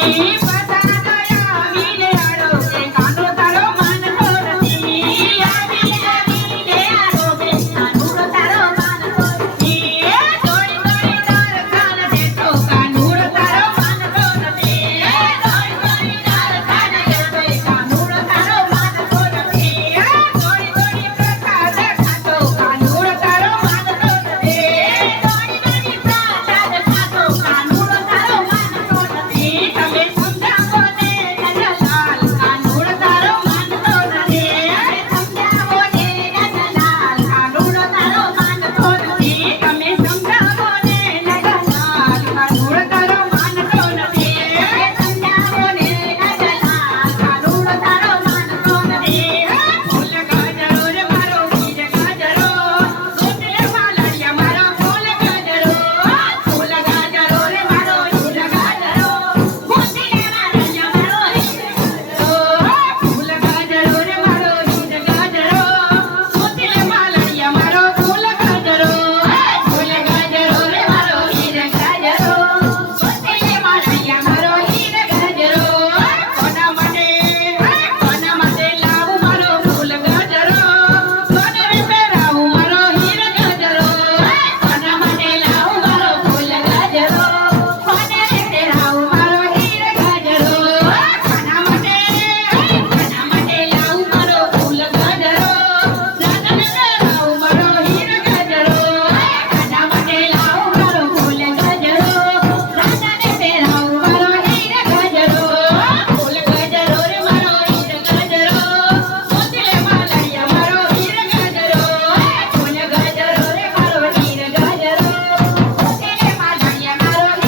Hey,